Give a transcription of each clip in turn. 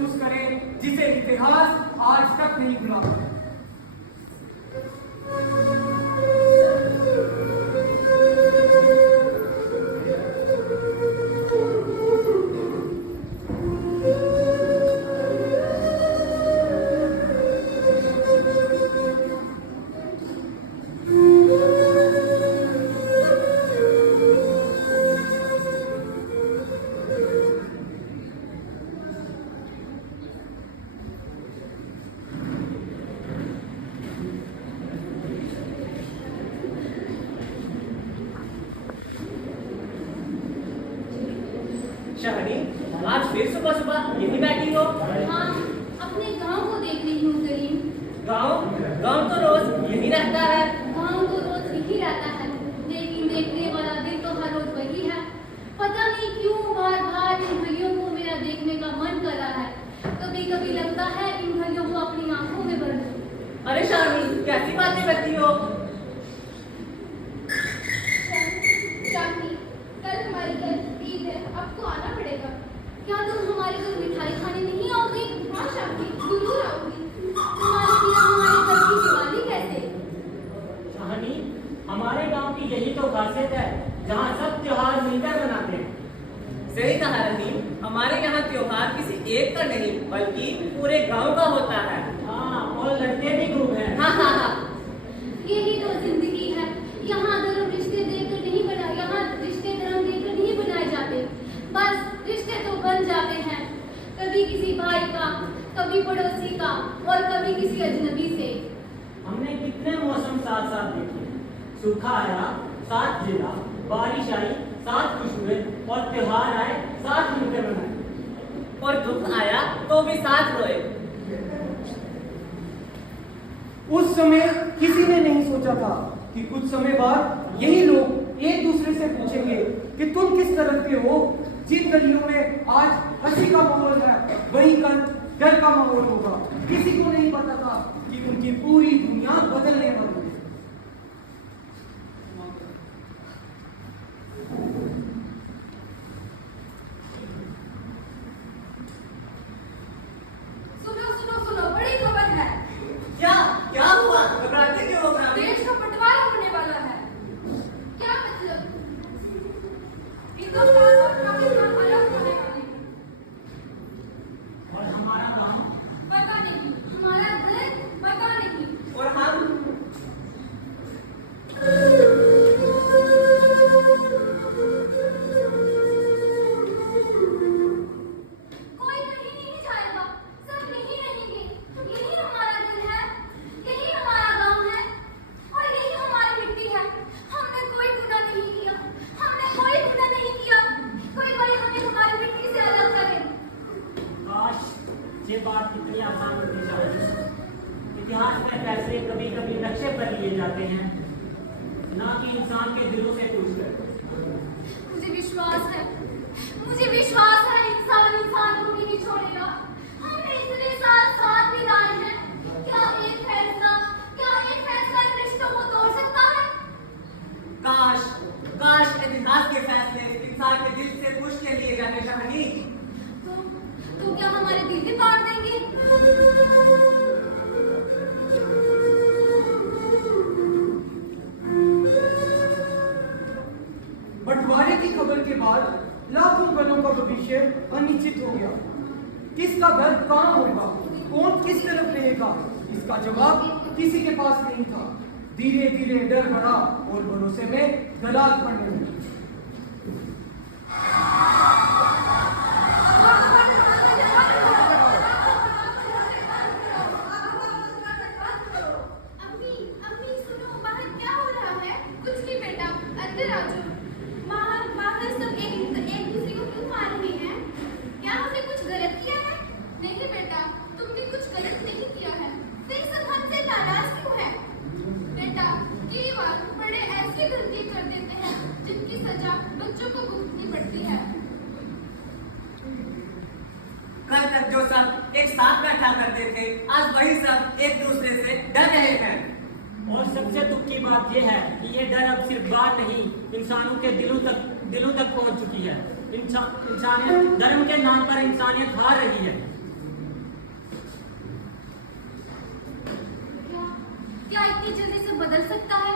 महसूस करें जिसे इतिहास आज तक नहीं भुला पाया। शहरी, आज फिर सुबह सुबह यहीं बैठी हो? हाँ, अपने गांव को देख रही हूँ करीम। गांव? गांव तो रोज यहीं रहता है। गांव तो रोज यही रहता है, लेकिन देखने वाला दिल तो हर रोज वही है। पता नहीं क्यों बार बार इन भलियों को मेरा देखने का मन कर रहा है। कभी कभी लगता है इन भलियों को अपनी आंखों में भर लूं। अरे शामी, कैसी बातें करती हो? शामी, कल हमारी घर ईद है, आपको आना पड़ेगा। क्या तुम हमारे घर मिठाई खाने नहीं आओगी? हाँ शामी, जरूर आऊंगी। तुम्हारे बिना हमारे घर की दिवाली कैसे? शाहनी, हमारे गांव की यही तो खासियत है, जहाँ सब त्योहार मिलकर मनाते हैं। सही कहा रहीम, हमारे यहाँ त्योहार किसी एक का नहीं बल्कि पूरे गांव का होता है। हाँ, और लड़के भी खूब हैं। हाँ हाँ हाँ। यही तो जिंदगी है। यहाँ धर्म रिश्ते देकर नहीं बनाए, यहाँ रिश्ते धर्म देकर नहीं बनाए जाते। बस रिश्ते तो बन जाते हैं, कभी किसी भाई का, कभी पड़ोसी का और कभी किसी अजनबी से। हमने कितने मौसम साथ साथ देखे, सूखा आया साथ जिला, बारिश आई साथ खुश हुए, और त्योहार आए साथ मिलकर मनाए। और दुख आया तो भी साथ रोए। उस समय किसी ने नहीं सोचा था कि कुछ समय बाद यही लोग एक दूसरे से पूछेंगे कि तुम किस तरफ के हो। जिन गलियों में आज हंसी का माहौल है, वहीं कल डर का माहौल होगा। किसी को नहीं पता था कि उनकी पूरी दुनिया बदलने वाली है। सुनो सुनो सुनो, बड़ी खबर है। क्या क्या हुआ? घबराते क्यों हो ग्रामीण? देश का बंटवारा होने वाला है। क्या मतलब? हिंदुस्तान और पाकिस्तान अलग होने वाले हैं। और हमारा गांव? पता नहीं, हमारा घर पता नहीं। और हम? कोई कहीं नहीं जाएगा, सब यहीं रहेंगे। यही हमारा घर है, यही हमारा गांव है और यही हमारी मिट्टी है। हमने कोई गुनाह नहीं किया, हमने कोई गुनाह नहीं किया। कोई हमें हमारी मिट्टी से अलग करे। काश ये बात कितनी आसान होती चाहिए। इतिहास में फैसले कभी कभी नक्शे पर लिए जाते हैं, ना कि इंसान के दिलों से पूछकर। मुझे विश्वास है, मुझे विश्वास है इंसान इंसान को भी नहीं छोड़ेगा। हमने इतने साल साथ बिताए हैं, क्या एक फैसला इन रिश्तों को तोड़ सकता है? काश काश इतिहास के फैसले इंसान के दिल से पूछ के लिए जाते शाहनी। तो क्या हमारे दिल भी फाड़ देंगे? बंटवारे की खबर के बाद लाखों गलों का भविष्य अनिश्चित हो गया। किसका घर कहाँ होगा, कौन किस तरफ रहेगा, इसका जवाब किसी के पास नहीं था। धीरे धीरे डर बढ़ा और भरोसे में दरार पड़ने लगी। अम्मी, अम्मी सुनो, बाहर क्या हो रहा है? कुछ नहीं बेटा, अंदर आ जाओ। बाहर सब एक दूसरे को क्यों मार रहे हैं? क्या हमने कुछ गलत किया है? नहीं बेटा, तुमने कुछ गलत नहीं किया है। फिर सब हमसे नाराज क्यों है? बेटा, कई बार बड़े ऐसी गलती कर देते हैं जिनकी सजा बच्चों को भुगतनी पड़ती है। कल तक जो सब एक साथ बैठा करते थे, आज वही सब एक दूसरे से डर रहे हैं। और सबसे दुख की बात यह है कि ये डर अब सिर्फ बात नहीं, इंसानों के दिलों तक पहुंच चुकी है। इंसानियत धर्म के नाम पर इंसानियत हार रही है। बदल सकता है?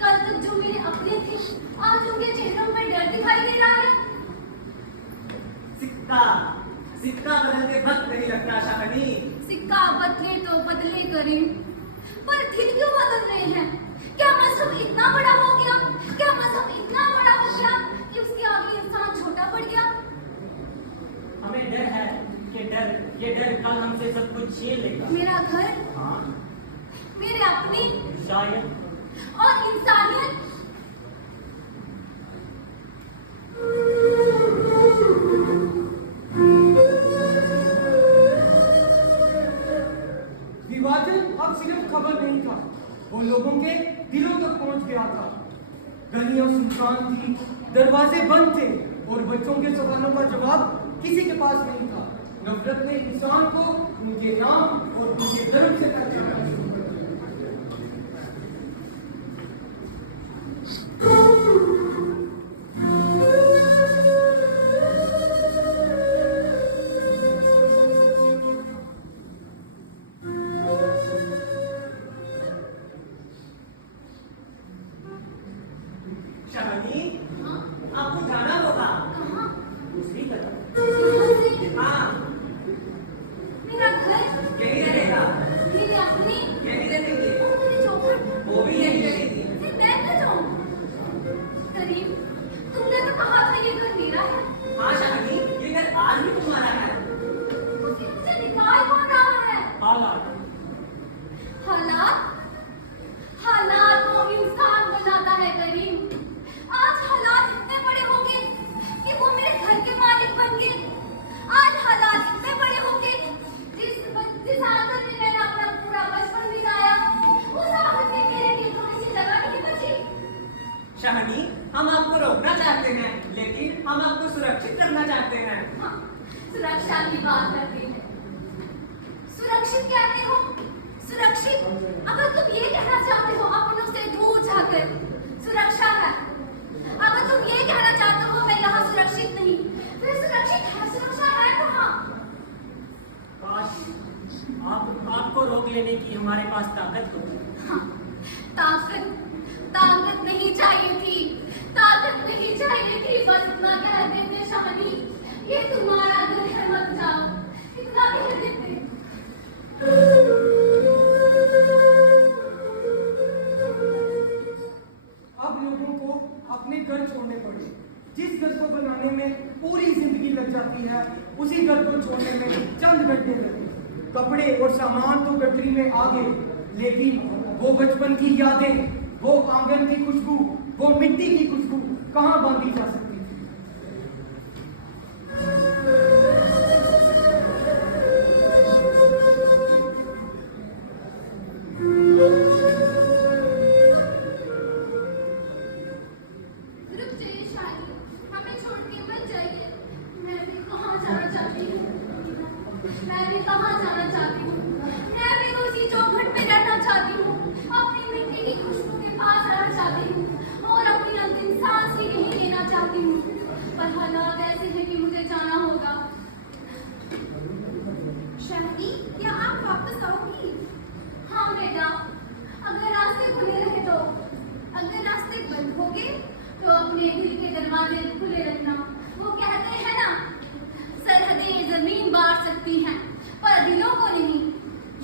कल तक जो मेरे अपने थे, आज उनके चेहरों में डर दिखाई दे रहा है। सिक्का सिक्का बदलते वक्त नहीं लगता शाहनी। सिक्का बदले तो बदले करें, पर दिल क्यों बदल रहे हैं? क्या मजहब इतना बड़ा हो गया? क्या मजहब इतना बड़ा हो गया कि उसके आगे इंसान छोटा पड़ गया? हमें डर है कि ये डर कल हमसे सब कुछ छीन लेगा। मेरा घर, हाँ, मेरे अपने शायद। और इंसानियत। विभाजन अब सिर्फ खबर नहीं था, वो लोगों के दिलों तक पहुंच गया था। गलियां सुनसान थी, दरवाजे बंद थे और बच्चों के सवालों का जवाब किसी के पास नहीं था। नफरत ने इंसान को उनके नाम और उनके धर्म से पहचाना शुरू कर दिया। शाहनी, हाँ, आपको जाना होगा। कहाँ? दूसरी तरफ यहाँ से हाँ, मेरा घर, यही रहेगा। मेरे अपने, यही रहेंगे। और मेरी चौखट। वो भी यही रहेगी। फिर मैं न जाऊं? करीम, तुमने तो कहा था ये घर मेरा है। हाँ शाहनी, ये घर आज भी तुम्हारा है। तो फिर मुझे निकाल कौन रहा है? हालात हालात? हालात को इंसान बनाता है करीम। आज हालात इतने बड़े हो गए कि वो मेरे घर के मालिक बन गए। आज हालात इतने बड़े हो गए जिस आदत में मैंने अपना पूरा बचपन बिताया, उस आदत में मेरे लिए थोड़ी सी जगह नहीं बची। शाहनी, हम आपको रोकना चाहते हैं, लेकिन हम आपको सुरक्षित रखना चाहते हैं। हाँ, सुरक्षा की बात करते हैं। सुरक्षित कहते हो? सुरक्षित? अगर तुम ये कहना चाहते हो अपनों से दूर जाकर सुरक्षा है, अगर तुम ये कहना चाहते हो मैं यहाँ सुरक्षित नहीं, फिर सुरक्षित है, सुरक्षा है कहाँ? काश आपको रोक लेने की हमारे पास ताकत होती। हाँ, ताकत नहीं चाहिए थी, ताकत नहीं चाहिए थी। बस इतना कह देते शाहनी, ये तुम्हारा घर है, मत जाओ, इतना कह देते। अब लोगों को अपने घर छोड़ने पड़े। जिस घर को बनाने में पूरी जिंदगी लग जाती है, उसी घर को छोड़ने में चंद घंटे लगे। कपड़े और सामान तो गठरी में आ गए, लेकिन वो बचपन की यादें, वो आंगन की खुशबू, वो मिट्टी की खुशबू कहाँ बांधी जा सकती थी? रुक जाइए शादी, हमें छोड़ के मत जाइए। मैं भी कहाँ जाना चाहती हूँ, मैं भी कहाँ जाना चाहती हूँ। मैं भी उसी चौखट में रहना चाहती हूँ, अपनी मिट्टी की खुशबू के पास रहना चाहती हूँ और अपनी अंतिम सांस ही यहीं लेना चाहती हूँ। पर हालात ऐसे हैं कि मुझे जाना होगा। शादी, क्या आप वापस आओगी? हाँ बेटा, अगर रास्ते खुले रहे तो। अगर रास्ते बंद हो गए तो अपने दिल के दरवाजे खुले रखना। वो कहते हैं ना, सरहदें जमीन बांट सकती हैं पर दिलों को नहीं।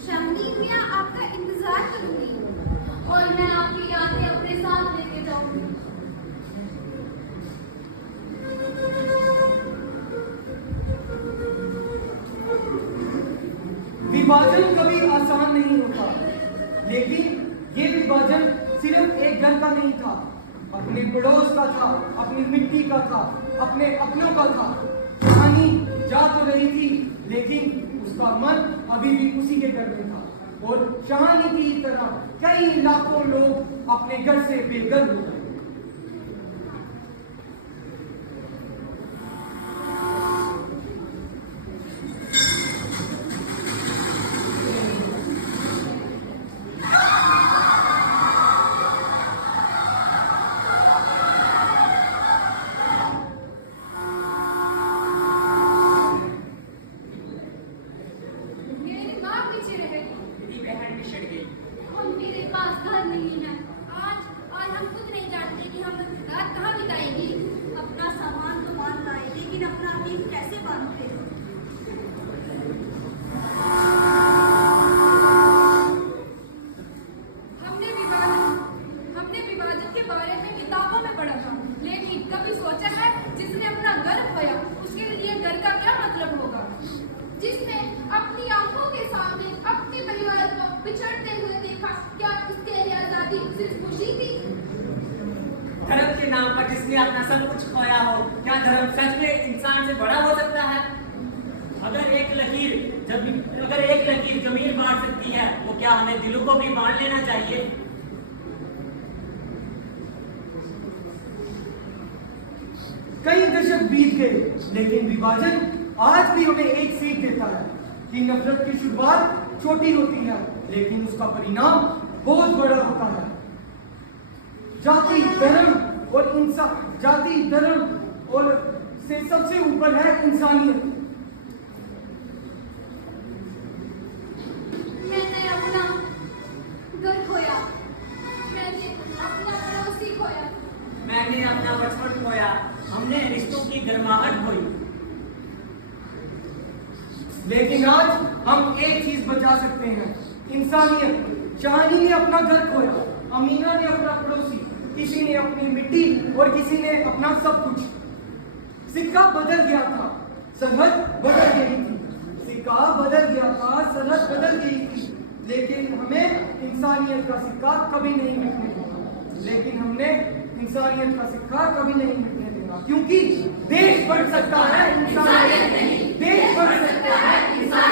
शाहनी, मैं आपका इंतजार करूंगी और मैं आपकी यादें अपने साथ लेके जाऊंगी। विभाजन कभी आसान नहीं होता, लेकिन ये विभाजन सिर्फ एक घर का नहीं था, अपने पड़ोस का था, अपनी मिट्टी का था, अपने अपनों का था। कहानी जा तो रही थी, लेकिन उसका मन अभी भी उसी के घर में था और शाहनी की तरह कई लाखों लोग अपने घर से बेघर हो गए। मेरे दिमाग पीछे रह गई मेरी बहन बिछड़ गई। और मेरे पास घर नहीं है। आज हम खुद नहीं जानते कि हम रात कहाँ बिताएंगे। अपना सामान तो बांध लाए, लेकिन अपना अमीर कैसे बांधते? हमने विभाजन के बारे में किताबों में पढ़ा था, लेकिन कभी सोचा है जिसने अपना घर खोया उसके लिए घर का क्या मतलब होगा? जिसने अपनी आंखों के सामने अपने परिवार को बिछड़ते हुए देखा, क्या उसके लिए आजादी सिर्फ खुशी थी? धर्म के नाम पर जिसने अपना सब कुछ खोया हो, क्या धर्म सच में इंसान से बड़ा हो सकता है? अगर एक लकीर जमीन बांट सकती है, तो क्या हमें दिलों को भी बांट लेना चाहिए? कई दशक बीत गए, लेकिन विभाजन आज भी हमें एक सीख देता है कि नफरत की शुरुआत छोटी होती है, लेकिन उसका परिणाम बहुत बड़ा होता है। जाति धर्म और से सबसे ऊपर है इंसानियत। मैंने अपना घर खोया, मैंने अपना पड़ोसी खोया, मैंने अपना बचपन खोया, हमने रिश्तों की गर्माहट खोई। लेकिन आज हम एक चीज बचा सकते हैं, इंसानियत। शहानी ने अपना घर खोया, अमीना ने अपना पड़ोसी, किसी ने अपनी मिट्टी और किसी ने अपना सब कुछ। सिक्का बदल गया था, सरहद बदल गई थी। सिक्का बदल गया था, सरहद बदल गई थी, लेकिन हमें इंसानियत का सिक्का कभी नहीं मिटने देगा। लेकिन हमने इंसानियत का सिक्का कभी नहीं मिटने देगा, क्योंकि देश बढ़ सकता है इंसानियत नहीं। देश बढ़ सकता है इंसानियत।